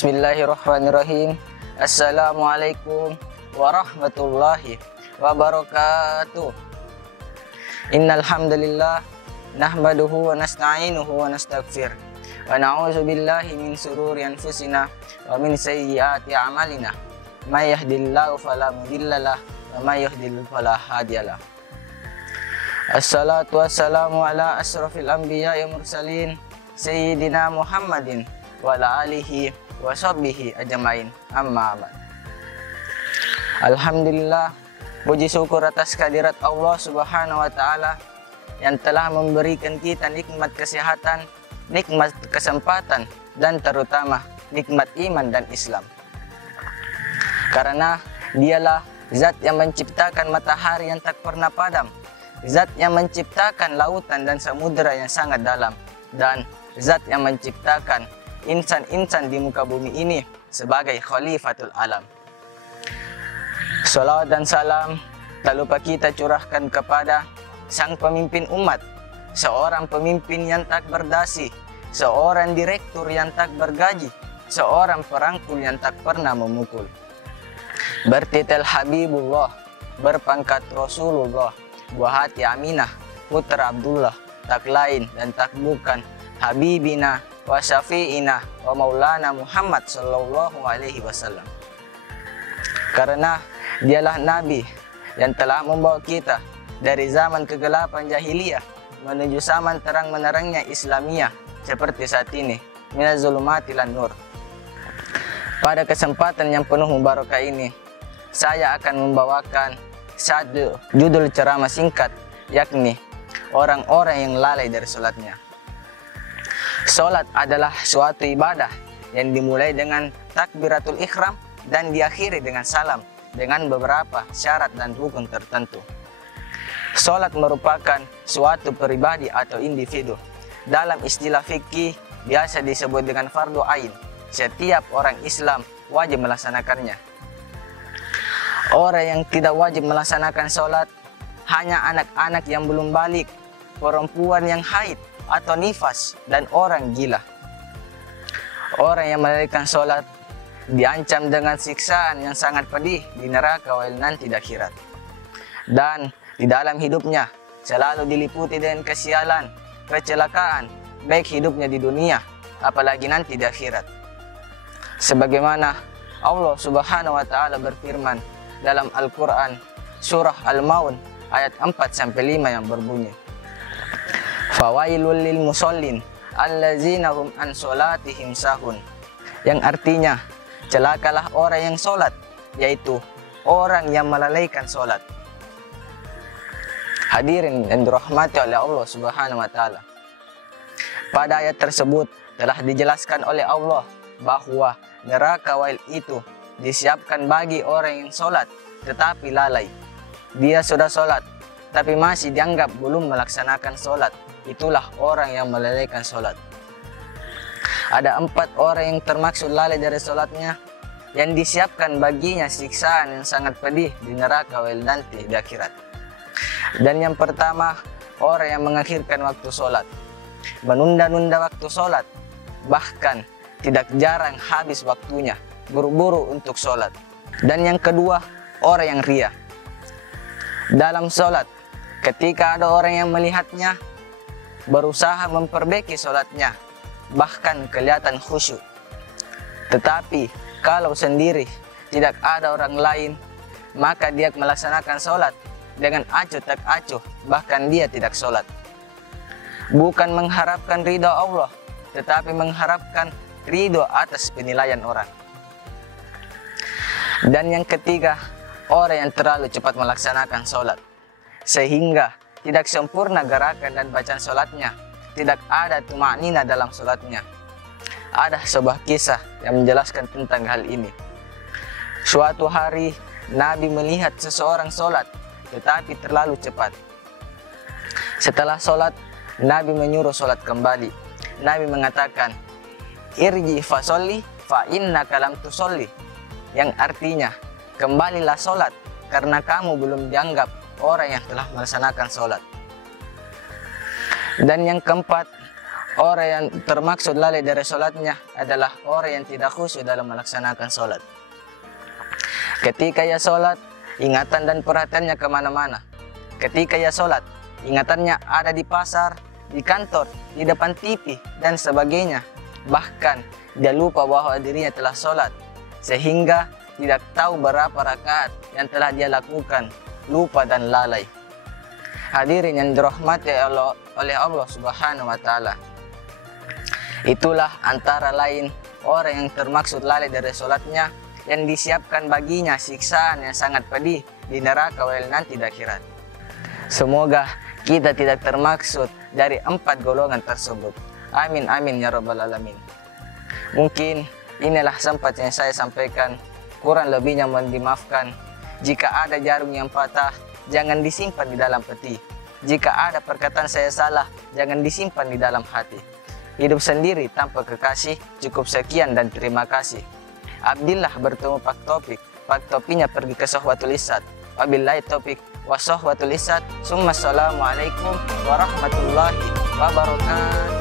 Bismillahirrahmanirrahim. Assalamualaikum warahmatullahi wabarakatuh. Innal hamdalillah nahmaduhu wa nasta'inuhu wa nastaghfir wa na'udzu billahi min sururi anfusina wa min sayyiati a'malina. May yahdihillahu fala mudhillalah wa may yudhlil fala hadiyalah. Assalatu wassalamu ala asrafil anbiya'i wal mursalin sayyidina Muhammadin wa ala alihi wa sahbihi ajmain, amma ba'd. Alhamdulillah, puji syukur atas kehadirat Allah Subhanahu wa taala yang telah memberikan kita nikmat kesehatan, nikmat kesempatan, dan terutama nikmat iman dan Islam. Karena dialah zat yang menciptakan matahari yang tak pernah padam, zat yang menciptakan lautan dan samudera yang sangat dalam, dan zat yang menciptakan insan-insan di muka bumi ini sebagai khalifatul alam. Salawat dan salam tak lupa kita curahkan kepada sang pemimpin umat, seorang pemimpin yang tak berdasi, seorang direktur yang tak bergaji, seorang perangkul yang tak pernah memukul. Bertitel Habibullah, berpangkat Rasulullah, buah hati Aminah, putra Abdullah, tak lain dan tak bukan Habibina wa syafi'ina wa maulana Muhammad sallallahu alaihi wasallam. Karena dialah Nabi yang telah membawa kita dari zaman kegelapan jahiliyah menuju zaman terang menerangnya Islamiyah seperti saat ini, minaz zulumati ilan nur. Pada kesempatan yang penuh mubarakah ini, saya akan membawakan satu judul ceramah singkat, yakni orang-orang yang lalai dari sholatnya. Sholat adalah suatu ibadah yang dimulai dengan takbiratul ihram dan diakhiri dengan salam dengan beberapa syarat dan rukun tertentu. Sholat merupakan suatu pribadi atau individu. Dalam istilah fikih biasa disebut dengan fardu ain. Setiap orang Islam wajib melaksanakannya. Orang yang tidak wajib melaksanakan sholat hanya anak-anak yang belum balik, perempuan yang haid atau nifas, dan orang gila. Orang yang melalaikan sholat diancam dengan siksaan yang sangat pedih di neraka wal nanti di akhirat. Dan di dalam hidupnya selalu diliputi dengan kesialan, kecelakaan, baik hidupnya di dunia apalagi nanti di akhirat. Sebagaimana Allah Subhanahu wa taala berfirman dalam Al-Qur'an surah Al-Maun ayat 4-5 yang berbunyi, Fawailul lil musallin allazina hum an sholatihim sahun, yang artinya celakalah orang yang sholat, yaitu orang yang melalaikan sholat. Hadirin yang dirahmati oleh Allah Subhanahu wa taala, pada ayat tersebut telah dijelaskan oleh Allah bahwa neraka wail itu disiapkan bagi orang yang sholat tetapi lalai. Dia sudah sholat tapi masih dianggap belum melaksanakan sholat. Itulah orang yang melalaikan sholat. Ada 4 orang yang termaksud lalai dari sholatnya, yang disiapkan baginya siksaan yang sangat pedih di neraka wal nanti di akhirat. Dan yang pertama, orang yang mengakhirkan waktu sholat, menunda-nunda waktu sholat, bahkan tidak jarang habis waktunya buru-buru untuk sholat. Dan yang kedua, orang yang ria dalam sholat. Ketika ada orang yang melihatnya, berusaha memperbaiki sholatnya, bahkan kelihatan khusyuk. Tetapi kalau sendiri tidak ada orang lain, maka dia melaksanakan sholat dengan acuh tak acuh, bahkan dia tidak sholat. Bukan mengharapkan ridha Allah, tetapi mengharapkan ridho atas penilaian orang. Dan yang ketiga, orang yang terlalu cepat melaksanakan sholat, sehingga tidak sempurna gerakan dan bacaan sholatnya, tidak ada tumanina dalam sholatnya. Ada sebuah kisah yang menjelaskan tentang hal ini. Suatu hari Nabi melihat seseorang sholat tetapi terlalu cepat. Setelah sholat, Nabi menyuruh sholat kembali. Nabi mengatakan, irji fasolli fa innaka lam tusolli, yang artinya kembalilah sholat karena kamu belum dianggap orang yang telah melaksanakan sholat. Dan yang keempat, Orang yang termaksud lalai dari sholatnya adalah orang yang tidak khusyuk dalam melaksanakan sholat. Ketika ia sholat, ingatan dan perhatiannya kemana-mana. Ketika ia sholat, ingatannya ada di pasar, di kantor, di depan TV, dan sebagainya. Bahkan, dia lupa bahwa dirinya telah sholat, sehingga tidak tahu berapa rakaat yang telah dia lakukan, lupa dan lalai. Hadirin yang dirahmati oleh Allah Subhanahu wa Ta'ala. Itulah antara lain orang yang termaksud lalai dari sholatnya, yang disiapkan baginya siksaan yang sangat pedih di neraka wail nanti di akhirat. Semoga kita tidak termaksud dari 4 golongan tersebut. Amin amin ya rabbal alamin. Mungkin inilah sempat yang saya sampaikan. Kurang lebihnya mohon dimaafkan. Jika ada jarum yang patah, jangan disimpan di dalam peti. Jika ada perkataan saya salah, jangan disimpan di dalam hati. Hidup sendiri tanpa kekasih, cukup sekian dan terima kasih. Abdillah bertemu Pak Topik, Pak Topinya pergi ke Sohwatul Isat. Wabillahi topik wa Sohwatul Isat. Summa assalamualaikum warahmatullahi wabarakatuh.